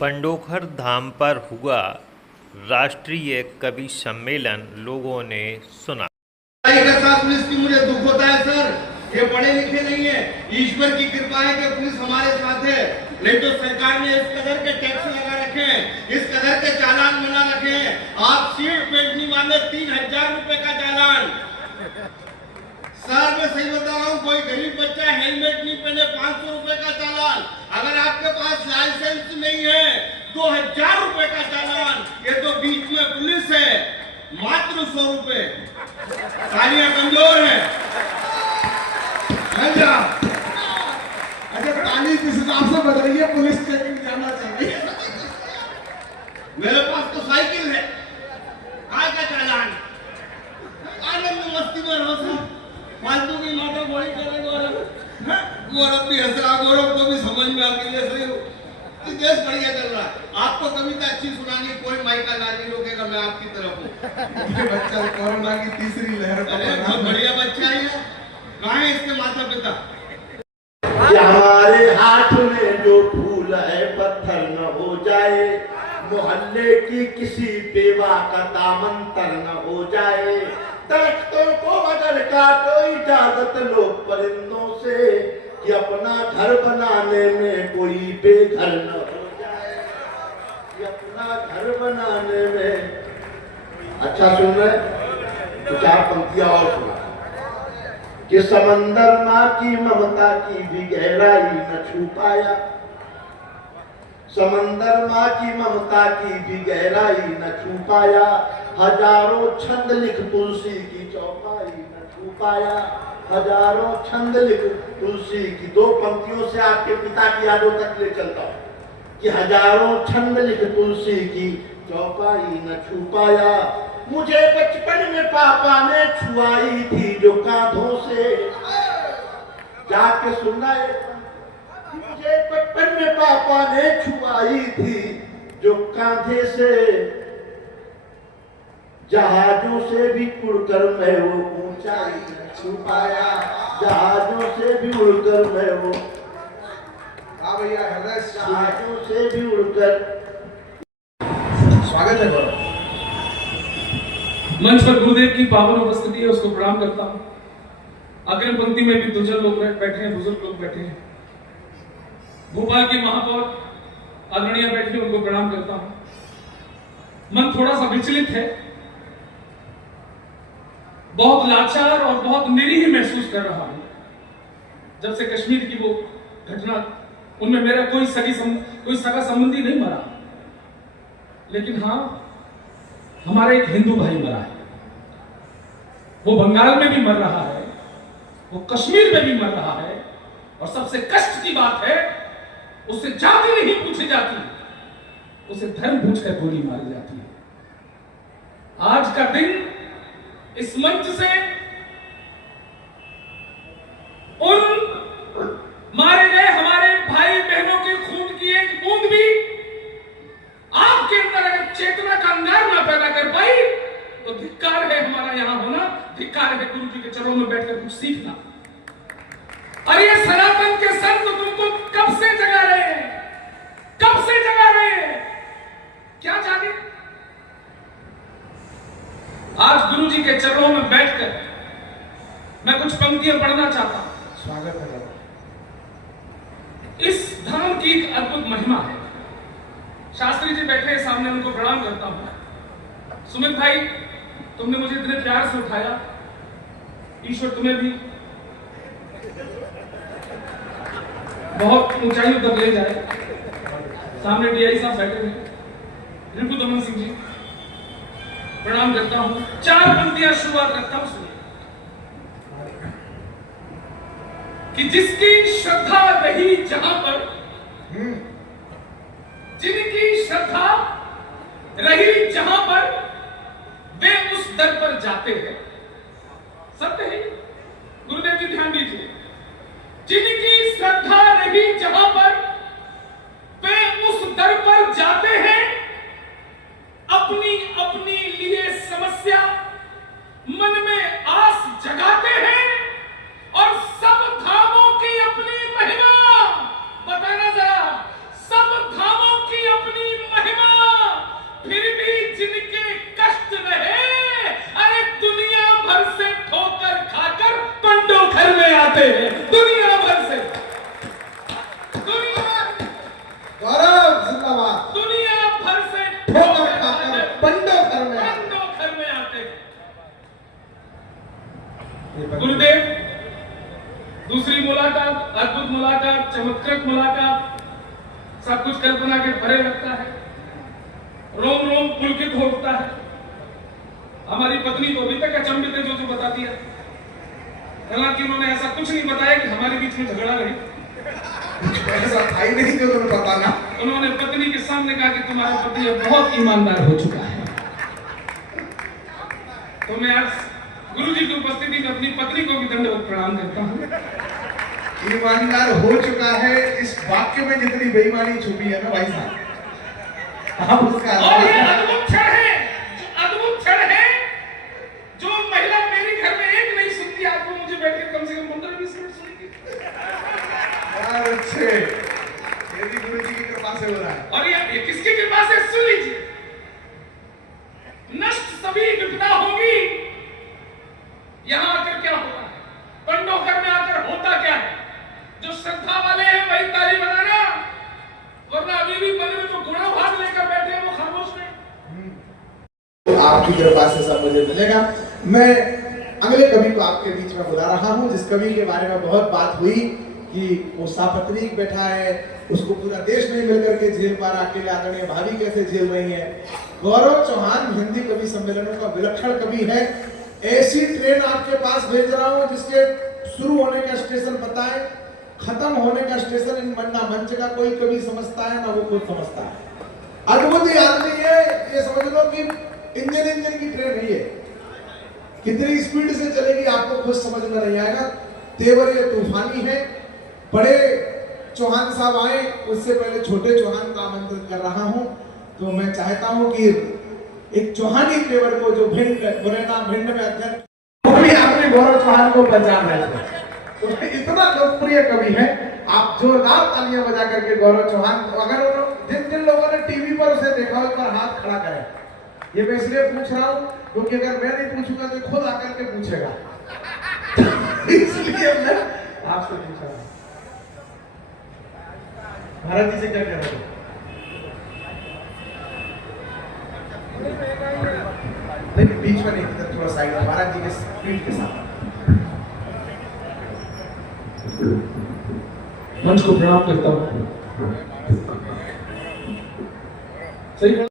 पंडोखर धाम पर हुआ राष्ट्रीय कवि सम्मेलन, लोगों ने सुना। मुझे दुख होता है सर, ये पढ़े लिखे नहीं है। ईश्वर की कृपा है कि पुलिस हमारे साथ है, नहीं तो सरकार ने इस कदर के टैक्स लगा रखे हैं, इस कदर के चालान बना रखे हैं। आप सीट बेल्ट नहीं माने 3000 रुपए का चालान। सर मैं सही बता रहा हूँ, कोई गरीब बच्चा हेलमेट नहीं पहने 500 रुपए का चालान। अगर आपके पास लाइसेंस नहीं है 2000 रुपए का चालान। ये तो बीच में पुलिस है, मात्र 100 रुपए। तालियां कमजोर है। अच्छा ताली किस हिसाब से बदल रही है, पुलिस चेकिंग जाना चाहिए। मेरे पास तो साइकिल है, काय का चालान। आनंद मस्ती में रहो सर, फालतू की माता बड़ी करे गौरव भी हंस रहा, गौरव को भी समझ में आती है। सही देश बढ़िया चल रहा है। आपको कविता अच्छी सुनानी, कोई माइका ला नहीं रोकेगा, मैं आपकी तरफ हूँ। ये बच्चा कोरोना की तीसरी लहर का बहुत बढ़िया बच्चा है। कहाँ है इसके माता पिता? हमारे हाथ में जो फूल है पत्थर न हो जाए, मोहल्ले की किसी बेवा का दामन तर न हो जाए। दरख्तों को अगर काटो इजाजत लो परिंदों से, कि अपना घर बनाने में कोई बेघर न हो जाए, कि अपना घर बनाने में। अच्छा सुन रहे तो 4 पंक्तियां और सुना कि समंदर माँ की ममता की भी गहराई न छू पाया, समंदर माँ की ममता की भी गहराई न छू पाया। हजारों छंद लिख तुलसी की चौपाई न छू पाया, हजारों छंद लिख तुलसी की। 2 पंक्तियों से आपके पिता की यादों तक ले चलता हूं कि हजारों छंद लिख तुलसी की चौपाई न छू पाया। मुझे बचपन में पापा ने छुआई थी जो कांधों से, जाके सुनना है। मुझे बचपन में पापा ने छुआई थी जो कांधे से, जहाजों से भी उड़कर मैं वो ऊंचाई न छू पाया, जहाजों से भी उड़कर मैं वो, हाँ भैया हृदय जहाजों से भी उड़कर। स्वागत है गौरव। मंच पर गुरुदेव की पावन उपस्थिति है, उसको प्रणाम करता हूँ। अग्रिम पंक्ति में भी दुर्जन लोग बैठे हैं, बुजुर्ग लोग बैठे हैं। भोपाल की महापौर आदरणीय बैठी, उनको प्रणाम करता हूँ। मन थोड़ा सा विचलित है, बहुत लाचार और बहुत निरीह महसूस कर रहा हूं। जब से कश्मीर की वो घटना, उनमें मेरा कोई सगा संबंधी नहीं मरा, लेकिन हाँ हमारा एक हिंदू भाई मरा है। वो बंगाल में भी मर रहा है, वो कश्मीर में भी मर रहा है, और सबसे कष्ट की बात है उससे जाति नहीं पूछी जाती, उसे धर्म पूछकर गोली मारी जाती है। आज का दिन इस मंच से उन मारे गए हमारे भाई बहनों के खून की एक बूंद भी आपके अंदर अगर चेतना का अंगार ना पैदा कर पाई तो धिक्कार है हमारा यहां होना, धिक्कार है गुरु जी के चरणों में बैठकर कुछ सीखना। और ये सनातन के संत तुमको कब से जगा रहे हैं, कब से जगा रहे हैं, क्या जाने। आज गुरु जी के चरणों में बैठकर मैं कुछ पंक्तियां पढ़ना चाहता हूं। स्वागत है। इस धाम की एक अद्भुत महिमा है। शास्त्री जी बैठे हैं सामने, उनको प्रणाम करता हूं। सुमित भाई, तुमने मुझे इतने प्यार से उठाया, ईश्वर तुम्हें भी बहुत ऊंचाइयों तक ले जाए। सामने डीआई साहब बैठे हैं, रिपु दमन सिंह जी, प्रणाम करता हूं। 4 पंक्तियां शुरुआत करता हूं, सुनिए। कि जिसकी श्रद्धा रही जहां पर, जिनकी श्रद्धा रही जहां पर, वे उस दर पर जाते हैं। सत्य है, गुरुदेव जी ध्यान दीजिए। जिनकी श्रद्धा रही जहां पर, वे उस दर पर जाते हैं। अपनी अपनी लिए समस्या मन में आस जगाते हैं, और सब धामों की अपनी महिमा, बताना जरा, सब धामों की अपनी कुछ कल्पना के परे लगता है, रोम रोम पुलकित हो उठता है। हमारी पत्नी तो अभी तक अचंभित है जो बताती है, हालांकि उन्होंने ऐसा कुछ नहीं बताया कि हमारे बीच में झगड़ा रही। ऐसा था ही नहीं जो तुम्हें बताना। उन्होंने पत्नी के सामने कहा कि तुम्हारा पति अब बहुत ईमानदार हो चुका है। तो मैं आज गुरुजी की उपस्थिति में अपनी पत्नी को भी दंडवत प्रणाम करता हूँ। ईमानदार हो चुका है, इस वाक्य में जितनी बेईमानी छुपी है ना भाई साहब, आप उसका और ये अद्भुत क्षण है, अद्भुत क्षण है, जो महिला मेरी घर में एक नहीं सुनती, आपको मुझे बैठ के कम से कम 15-20 मिनट सुनेगी। अच्छे, ये भी गुरु जी की कृपा से हो रहा है। और ये किसकी कृपा से? सुन लीजिए, नष्ट सभी विपदा होगी। यहां आकर क्या होता है, पंडोकर में आकर होता क्या है? जो श्रद्धा वाले हैं वही ताली बजाना, वरना अभी भी मन में जो गुणा भाग लेकर बैठे हैं वो खामोश हैं। तो आपकी कृपा से सब मुझे मिलेगा। मैं अगले कवि को आपके बीच में बुला रहा हूँ, जिस कवि के बारे में बहुत बात हुई कि वो सापत्नीक बैठा है, उसको पूरा देश नहीं मिलकर के झेल पा रहा, अकेले आदरणीय भाभी कैसे झेल रही है। गौरव चौहान हिंदी कवि सम्मेलनों का विलक्षण कवि है। ऐसी ट्रेन आपके पास भेज रहा हूँ जिसके शुरू होने का स्टेशन पता है, खत्म होने का स्टेशन इन मन्ना मंच का कोई कवि समझता है ना वो खुद समझता है। अद्भुत आदमी है, ये समझ लो कि इंजन की ट्रेन है ये, कितनी स्पीड से चलेगी आपको खुद समझ में नहीं आएगा। तेवर ये तूफानी है। बड़े चौहान साहब आए, उससे पहले छोटे चौहान का आमंत्रित कर रहा हूं। तो मैं चाहता हूं कि एक चौहानी तेवर को जो भिंड में अध्ययन, आपने गौरव चौहान को पहचान रहे थे, तो इतना लोकप्रिय कवि है। आप जोरदार तालियां बजा करके गौरव चौहान, अगर जिन लोगों ने टीवी पर उसे देखा हो, एक बार हाथ खड़ा करें। ये मैं इसलिए पूछ रहा हूँ क्योंकि अगर मैं नहीं पूछूंगा तो खुद आकर के पूछेगा, इसलिए मैं आपसे पूछ रहा हूँ। भारत जी से क्या कह रहे हो? नहीं, बीच में नहीं, थोड़ा साइड में, भारत जी के स्पीड के साथ। मंच को प्रणाम करता हूँ। सही